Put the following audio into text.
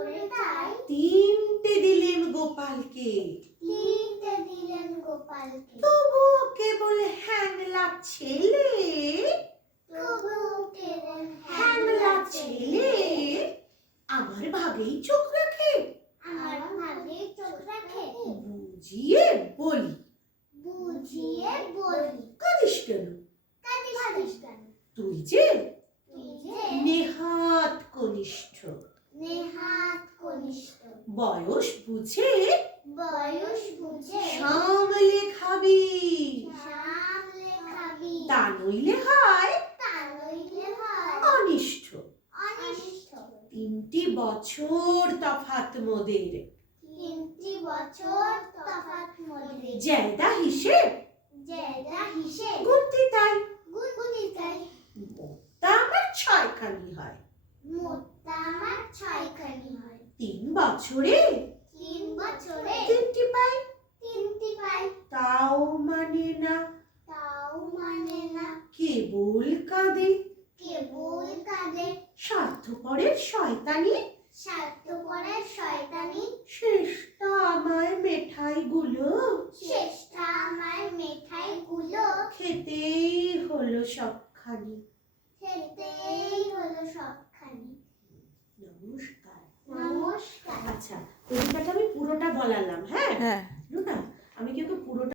করে তাই তিনটে দিলেন গোপালকে, তিনটে দিলেন গোপালকে। তবুও কেবল হ্যাংলা ছেলে, তবুও কেবল হ্যাংলা ছেলে আমার ভাগেই চোখ রাখে। আমার ভাগে চোখ রাখে। বুঝিয়ে বলি, বুঝিয়ে বলি। কাঁদিস কেন? কাঁদিস কেন? তুই যে তুই যে নেহাত কনিষ্ঠ, নেহাত কনিষ্ঠ। বয়স বুঝে বয়স বুঝে সামলে খাবি, সামলে খাবি। তা নইলে হয় তা নইলে হয় অনিষ্ঠ। অনিষ্ট। 3টি বছর তফাৎ মোদের, 3টি বছর তফাৎ মোদের। জায়দা হিসেব জেদা হিসেব গুনতি তাই, গুনগুনি তাই। মোটটা আমার 6খানি হয়। মোটটা আমার 6খানি হয়। 3 বছরে 3 বছরে 3টি পাই, 3টি পাই। তাও মানে না, তাও মানে না। কেবল কাঁদে কেবল কাঁদে স্বার্থপরের শয়তানি। স্বার্থপরের শয়তানি। শেষটা আমায় মেঠাইগুলো শেষটা আমার মিঠাইগুলো খেতেই হলো সবখানি। খেতেই হলো সবখানি। নমস্কার। নমস্কার। আচ্ছা, কবিতাটা আমি পুরোটা বলালাম। হ্যাঁ হ্যাঁ রুনা, আমি কিন্তু